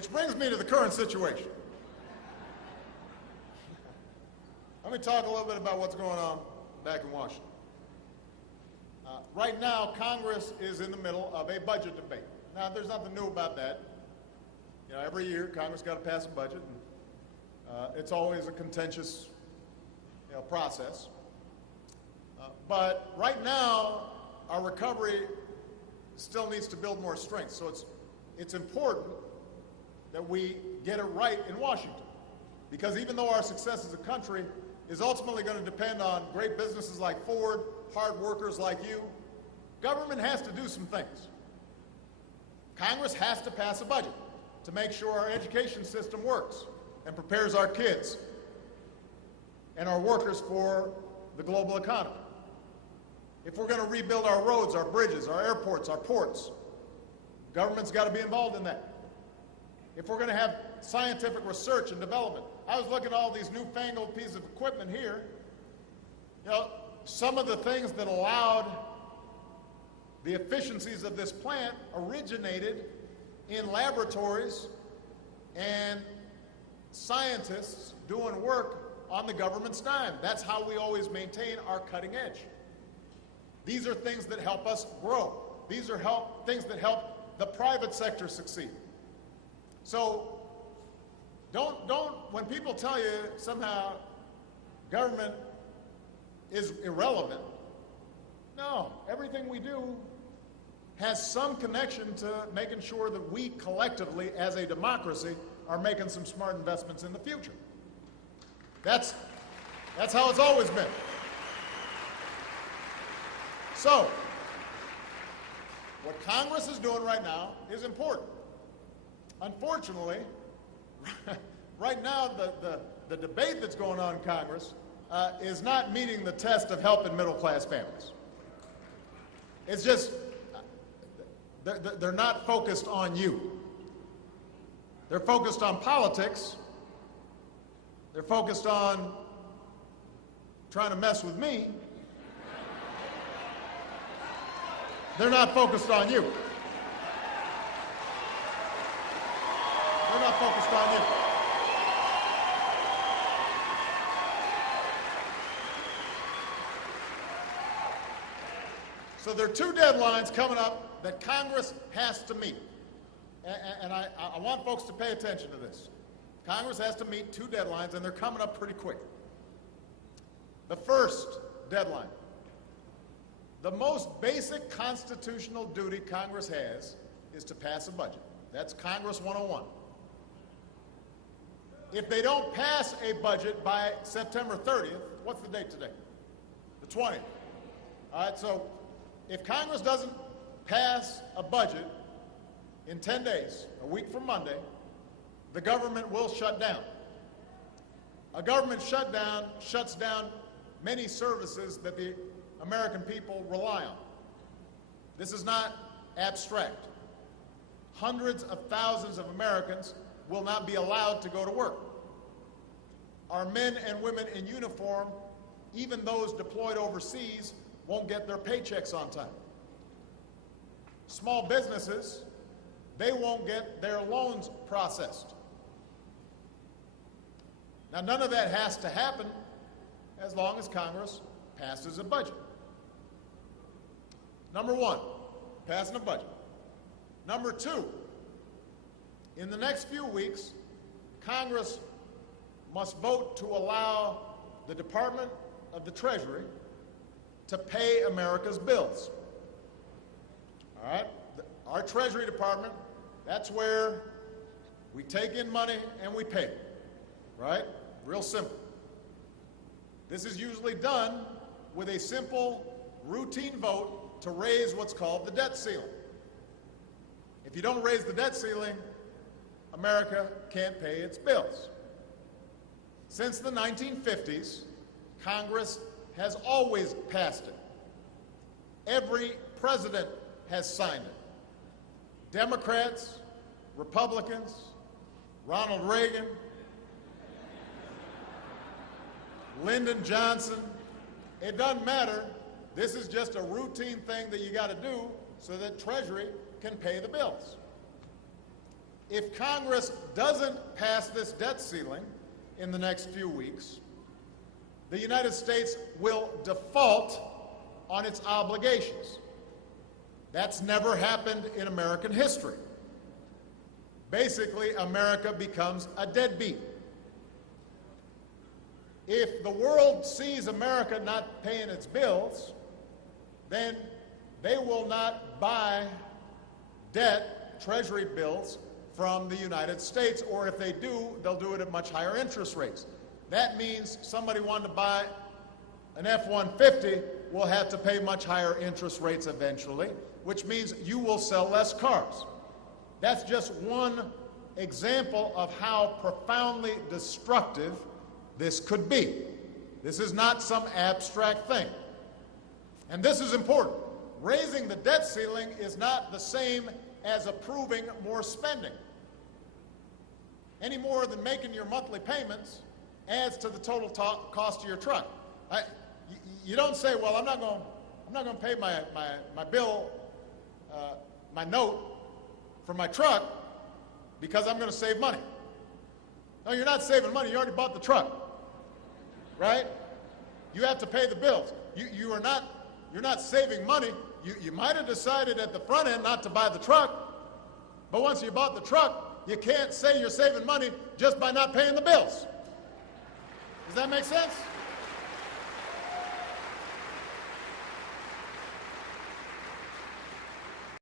Which brings me to the current situation. Let me talk a little bit about what's going on back in Washington. Right now, Congress is in the middle of a budget debate. Now, there's nothing new about that. You know, every year, Congress got to pass a budget, and it's always a contentious, process. But right now, our recovery still needs to build more strength. So it's important that we get it right in Washington. Because even though our success as a country is ultimately going to depend on great businesses like Ford, hard workers like you, government has to do some things. Congress has to pass a budget to make sure our education system works and prepares our kids and our workers for the global economy. If we're going to rebuild our roads, our bridges, our airports, our ports, government's got to be involved in that. If we're going to have scientific research and development, I was looking at all these newfangled pieces of equipment here. Some of the things that allowed the efficiencies of this plant originated in laboratories and scientists doing work on the government's dime. That's how we always maintain our cutting edge. These are things that help us grow. These are things that help the private sector succeed. So when people tell you somehow government is irrelevant, no, everything we do has some connection to making sure that we collectively, as a democracy, are making some smart investments in the future. That's how it's always been. So, what Congress is doing right now is important. Unfortunately, right now the debate that's going on in Congress is not meeting the test of helping middle-class families. It's just, they're not focused on you. They're focused on politics. They're focused on trying to mess with me. They're not focused on you. They're not focused on you. So there are two deadlines coming up that Congress has to meet. And I want folks to pay attention to this. Congress has to meet two deadlines, and they're coming up pretty quick. The first deadline, the most basic constitutional duty Congress has is to pass a budget. That's Congress 101. If they don't pass a budget by September 30th, what's the date today? The 20th. All right, so if Congress doesn't pass a budget in 10 days, a week from Monday, the government will shut down. A government shutdown shuts down many services that the American people rely on. This is not abstract. Hundreds of thousands of Americans will not be allowed to go to work. Our men and women in uniform, even those deployed overseas, won't get their paychecks on time. Small businesses, they won't get their loans processed. Now, none of that has to happen as long as Congress passes a budget. Number one, passing a budget. Number two, in the next few weeks, Congress must vote to allow the Department of the Treasury to pay America's bills. All right? Our Treasury Department, that's where we take in money and we pay it, right? Real simple. This is usually done with a simple, routine vote to raise what's called the debt ceiling. If you don't raise the debt ceiling, America can't pay its bills. Since the 1950s, Congress has always passed it. Every president has signed it. Democrats, Republicans, Ronald Reagan, Lyndon Johnson, it doesn't matter. This is just a routine thing that you got to do so that Treasury can pay the bills. if Congress doesn't pass this debt ceiling in the next few weeks, the United States will default on its obligations. That's never happened in American history. Basically, America becomes a deadbeat. If the world sees America not paying its bills, then they will not buy debt, treasury bills, from the United States, or if they do, they'll do it at much higher interest rates. That means somebody wanting to buy an F-150 will have to pay much higher interest rates eventually, which means you will sell less cars. That's just one example of how profoundly destructive this could be. This is not some abstract thing. And this is important. Raising the debt ceiling is not the same as approving more spending. Any more than making your monthly payments adds to the total cost of your truck. You don't say, well, I'm not going to pay my bill, my note for my truck because I'm going to save money. No, you're not saving money. You already bought the truck, right? You have to pay the bills. You're not saving money. You might have decided at the front end not to buy the truck, but once you bought the truck, you can't say you're saving money just by not paying the bills. Does that make sense?